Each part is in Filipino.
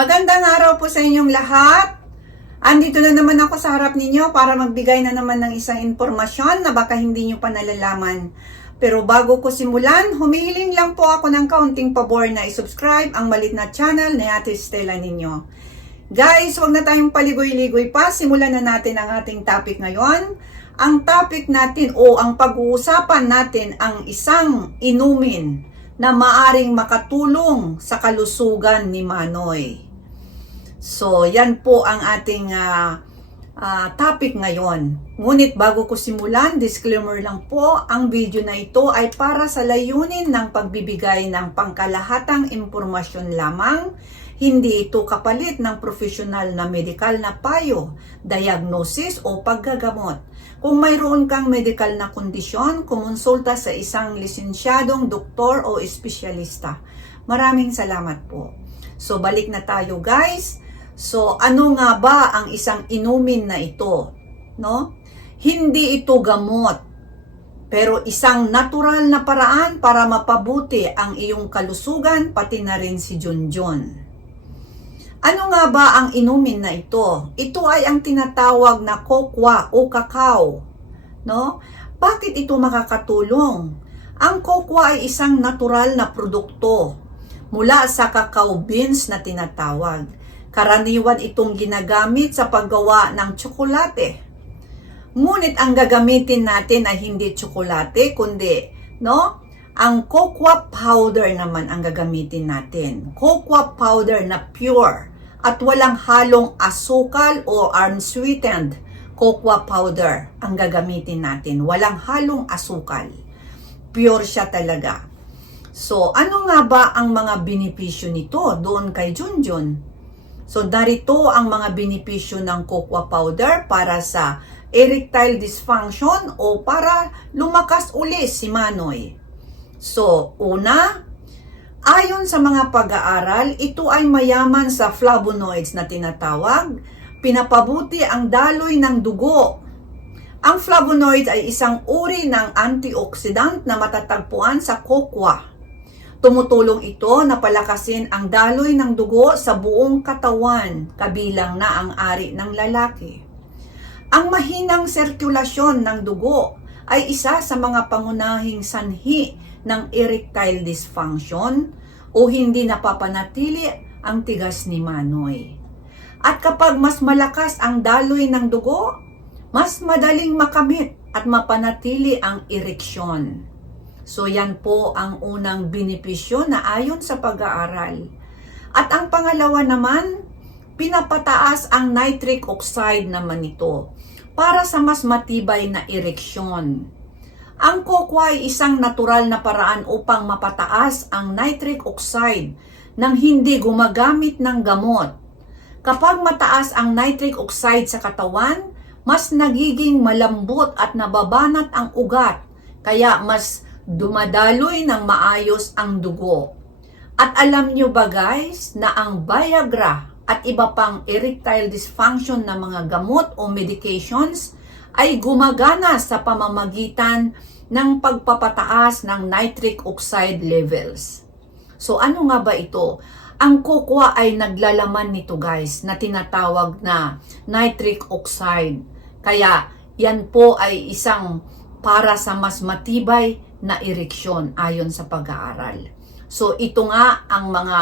Magandang araw po sa inyong lahat. Andito na naman ako sa harap ninyo para magbigay na naman ng isang impormasyon na baka hindi nyo pa nalalaman. Pero bago ko simulan, humihiling lang po ako ng kaunting pabor na isubscribe ang malit na channel ni Ate Stella ninyo. Guys, wag na tayong paligoy-ligoy pa. Simulan na natin ang ating topic ngayon. Ang topic natin o ang pag-uusapan natin ang isang inumin na maaring makatulong sa kalusugan ni Manoy. So, yan po ang ating ah, ah, topic ngayon. Ngunit bago ko simulan, disclaimer lang po, ang video na ito ay para sa layunin ng pagbibigay ng pangkalahatang impormasyon lamang. Hindi ito kapalit ng profesional na medikal na payo, diagnosis o paggagamot. Kung mayroon kang medical na kondisyon, kumonsulta sa isang lisensyadong doktor o espesyalista. Maraming salamat po. So balik na tayo guys. So ano nga ba ang isang inumin na ito? No? Hindi ito gamot. Pero isang natural na paraan para mapabuti ang iyong kalusugan pati na rin si Junjun. Ano nga ba ang inumin na ito? Ito ay ang tinatawag na kokwa o kakao. No? Bakit ito makakatulong? Ang kokwa ay isang natural na produkto mula sa cacao beans na tinatawag. Karaniwan itong ginagamit sa paggawa ng tsokolate. Ngunit ang gagamitin natin ay hindi tsokolate, kundi, no? Ang cocoa powder naman ang gagamitin natin. Cocoa powder na pure at walang halong asukal o unsweetened cocoa powder ang gagamitin natin. Walang halong asukal. Pure siya talaga. So, ano nga ba ang mga benepisyo nito doon kay Junjun? So, darito ang mga benepisyo ng cocoa powder para sa erectile dysfunction o para lumakas uli si Manoy. So, una, ayon sa mga pag-aaral, ito ay mayaman sa flavonoids na tinatawag, pinapabuti ang daloy ng dugo. Ang flavonoids ay isang uri ng antioxidant na matatagpuan sa cocoa. Tumutulong ito na palakasin ang daloy ng dugo sa buong katawan, kabilang na ang ari ng lalaki. Ang mahinang sirkulasyon ng dugo ay isa sa mga pangunahing sanhi ng erectile dysfunction o hindi napapanatili ang tigas ni Manoy. At kapag mas malakas ang daloy ng dugo, mas madaling makamit at mapanatili ang ereksyon. So yan po ang unang benepisyo na ayon sa pag-aaral. At ang pangalawa naman, pinapataas ang nitric oxide naman ito para sa mas matibay na ereksyon. Ang kokwa ay isang natural na paraan upang mapataas ang nitric oxide nang hindi gumagamit ng gamot. Kapag mataas ang nitric oxide sa katawan, mas nagiging malambot at nababanat ang ugat, kaya mas dumadaloy ng maayos ang dugo. At alam nyo ba guys na ang Viagra at iba pang erectile dysfunction na mga gamot o medications ay gumagana sa pamamagitan ng pagpapataas ng nitric oxide levels. So ano nga ba ito? Ang kokwa ay naglalaman nito guys na tinatawag na nitric oxide. Kaya yan po ay isang para sa mas matibay na ereksyon ayon sa pag-aaral. So ito nga ang mga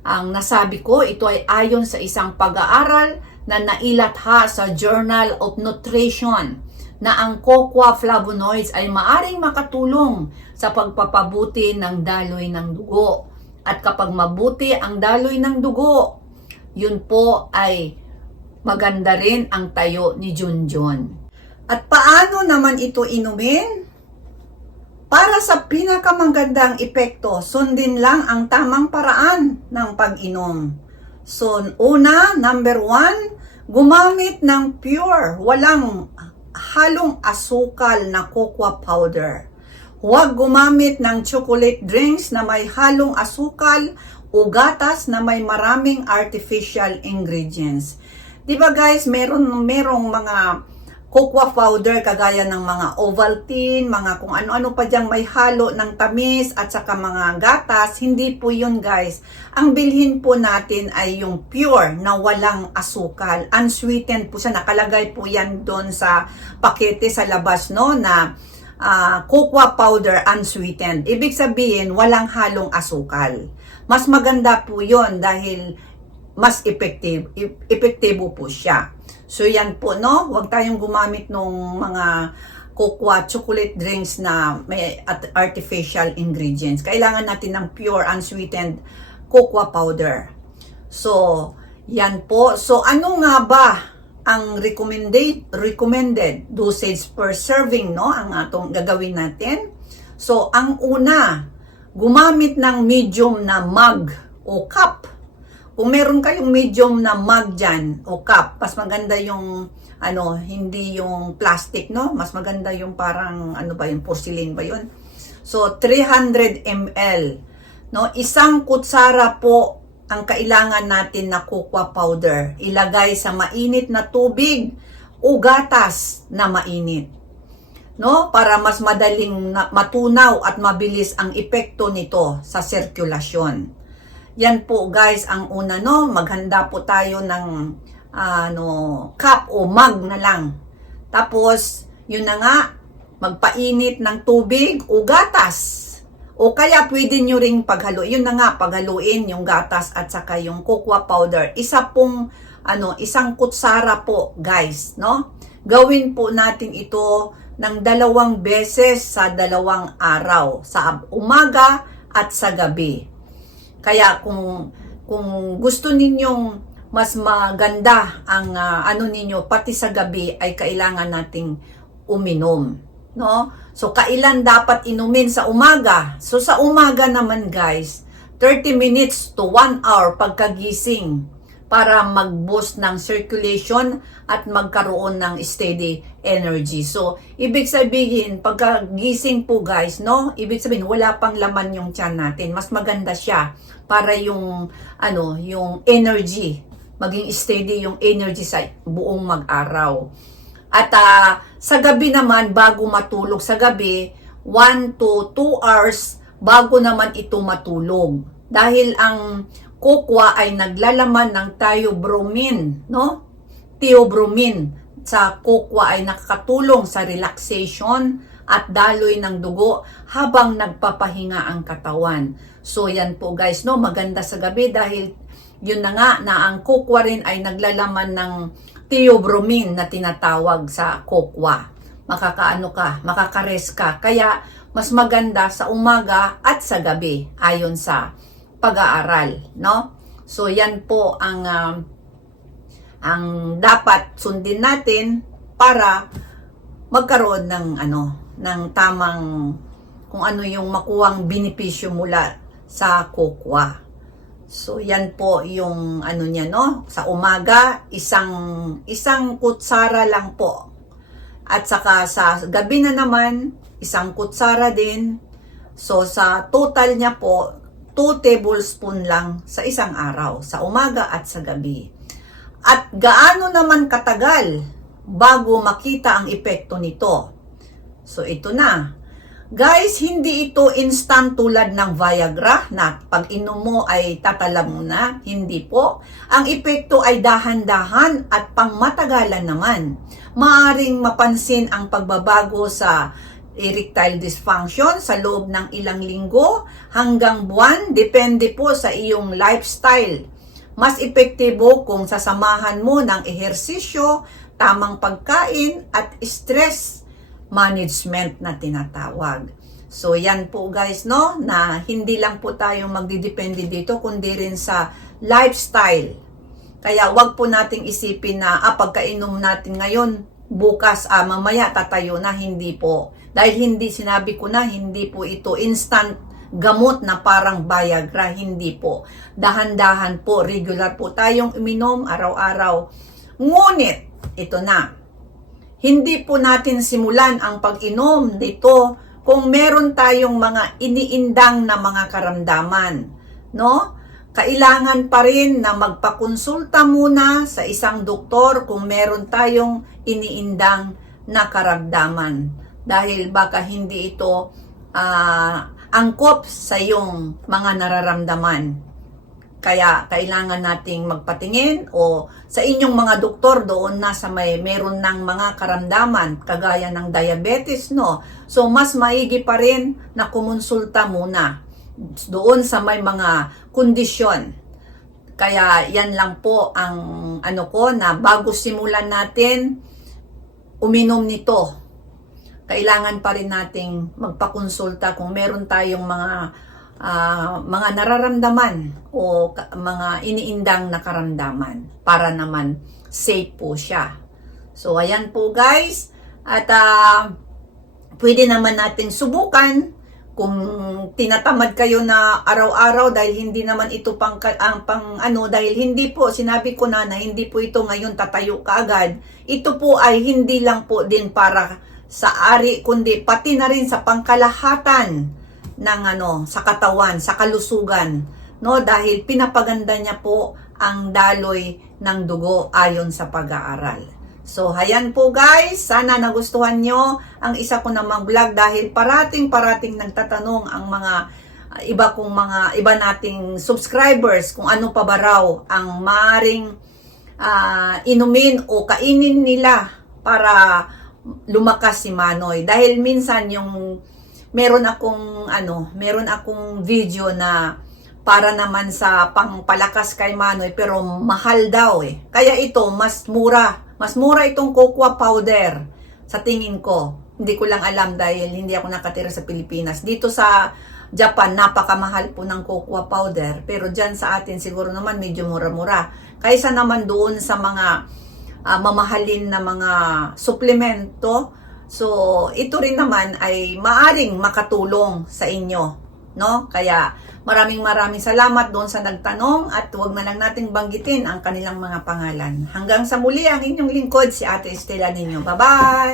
ang nasabi ko, ito ay ayon sa isang pag-aaral na nailatha sa Journal of Nutrition na ang cocoa flavonoids ay maaring makatulong sa pagpapabuti ng daloy ng dugo. At kapag mabuti ang daloy ng dugo, yun po ay maganda rin ang tayo ni Junjun. At paano naman ito inumin? Para sa pinakamagandang epekto, sundin lang ang tamang paraan ng pag-inom. So, una, number one, gumamit ng pure, walang halong asukal na cocoa powder. Huwag gumamit ng chocolate drinks na may halong asukal o gatas na may maraming artificial ingredients. 'Di ba guys, meron merong mga cocoa powder kagaya ng mga Ovaltine, mga kung ano-ano pa diyang may halo ng tamis at saka mga gatas, hindi po yun guys. Ang bilhin po natin ay yung pure na walang asukal. Unsweetened po siya. Nakalagay po yan doon sa pakete sa labas no na ah, cocoa powder unsweetened. Ibig sabihin, walang halong asukal. Mas maganda po yon dahil mas effective, epektibo po siya. So yan po, no? Huwag tayong gumamit ng mga cocoa chocolate drinks na may artificial ingredients. Kailangan natin ng pure unsweetened cocoa powder. So, yan po. So, ano nga ba ang recommended recommended dosage per serving no ang atong gagawin natin so ang una gumamit ng medium na mug o cup kung meron kayong medium na mug dyan o cup, mas maganda yung ano, hindi yung plastic, no? Mas maganda yung parang ano ba yung porcelain ba yun? So 300 ml, no? Isang kutsara po ang kailangan natin na cocoa powder. Ilagay sa mainit na tubig o gatas na mainit. No? Para mas madaling na- matunaw at mabilis ang epekto nito sa sirkulasyon. Yan po guys ang una no, maghanda po tayo ng ano cup o mug na lang. Tapos yun na nga magpainit ng tubig o gatas. O kaya pwede nyo ring paghalo. Yun na nga paghaluin yung gatas at saka yung cocoa powder. Isa pong ano, isang kutsara po guys, no? Gawin po natin ito ng dalawang beses sa dalawang araw, sa umaga at sa gabi. Kaya kung kung gusto ninyong mas maganda ang ah, ano ninyo pati sa gabi ay kailangan nating uminom, no? So kailan dapat inumin sa umaga? So sa umaga naman guys, 30 minutes to 1 hour pagkagising para mag-boost ng circulation at magkaroon ng steady energy. So, ibig sabihin, pagkagising po guys, no? Ibig sabihin, wala pang laman yung tiyan natin. Mas maganda siya para yung, ano, yung energy, maging steady yung energy sa buong mag-araw. At ah, sa gabi naman, bago matulog sa gabi, 1 to 2 hours bago naman ito matulog. Dahil ang cocoa ay naglalaman ng thiobromin, no? Theobromine sa cocoa ay nakakatulong sa relaxation at daloy ng dugo habang nagpapahinga ang katawan. So yan po guys, no, maganda sa gabi dahil yun na nga na ang cocoa rin ay naglalaman ng theobromine na tinatawag sa cocoa. Makakaano ka, makakares ka. Kaya mas maganda sa umaga at sa gabi ayon sa pag-aaral, no? So yan po ang um, ang dapat sundin natin para magkaroon ng ano ng tamang kung ano yung makuwang benepisyo mula sa cocoa. So yan po yung ano niya no, sa umaga isang isang kutsara lang po. At saka sa gabi na naman isang kutsara din. So sa total niya po 2 tablespoon lang sa isang araw, sa umaga at sa gabi. At gaano naman katagal bago makita ang epekto nito? So ito na. Guys, hindi ito instant tulad ng Viagra na pag inom mo ay tatala mo na. Hindi po. Ang epekto ay dahan-dahan at pangmatagalan naman. Maaring mapansin ang pagbabago sa erectile dysfunction sa loob ng ilang linggo hanggang buwan. Depende po sa iyong lifestyle. Mas epektibo kung sasamahan mo ng ehersisyo, tamang pagkain at stress management na tinatawag. So yan po guys no na hindi lang po tayo magdidepende dito kundi rin sa lifestyle. Kaya wag po nating isipin na ah, pagkainom natin ngayon bukas ah, mamaya tatayo na hindi po. Dahil hindi sinabi ko na hindi po ito instant gamot na parang Viagra, hindi po. Dahan-dahan po, regular po tayong uminom araw-araw. Ngunit, ito na, hindi po natin simulan ang pag-inom nito kung meron tayong mga iniindang na mga karamdaman. No? kailangan pa rin na magpakonsulta muna sa isang doktor kung meron tayong iniindang na karamdaman. Dahil baka hindi ito ah, angkop sa iyong mga nararamdaman. Kaya kailangan nating magpatingin o sa inyong mga doktor doon na sa may meron ng mga karamdaman kagaya ng diabetes no. So mas maigi pa rin na kumonsulta muna doon sa may mga kondisyon. Kaya yan lang po ang ano ko na bago simulan natin uminom nito. Kailangan pa rin nating magpakonsulta kung meron tayong mga ah, mga nararamdaman o ka- mga iniindang na karamdaman para naman safe po siya. So ayan po guys at ah, pwede naman nating subukan kung tinatamad kayo na araw-araw dahil hindi naman ito pang ang pang ano dahil hindi po sinabi ko na na hindi po ito ngayon tatayo kaagad ito po ay hindi lang po din para sa ari kundi pati na rin sa pangkalahatan ng ano sa katawan sa kalusugan no dahil pinapaganda niya po ang daloy ng dugo ayon sa pag-aaral So, hayan po guys. Sana nagustuhan nyo ang isa ko namang vlog dahil parating-parating nagtatanong ang mga uh, iba kong mga iba nating subscribers kung ano pa ba raw ang maring ah, inumin o kainin nila para lumakas si Manoy. Dahil minsan yung meron akong ano, meron akong video na para naman sa pangpalakas kay Manoy pero mahal daw eh. Kaya ito mas mura, mas mura itong cocoa powder sa tingin ko. Hindi ko lang alam dahil hindi ako nakatira sa Pilipinas. Dito sa Japan, napakamahal po ng cocoa powder. Pero dyan sa atin siguro naman medyo mura-mura. Kaysa naman doon sa mga ah, mamahalin na mga suplemento. So, ito rin naman ay maaring makatulong sa inyo. No? Kaya maraming maraming salamat doon sa nagtanong at huwag na lang nating banggitin ang kanilang mga pangalan. Hanggang sa muli ang inyong lingkod si Ate Estela ninyo. Bye-bye!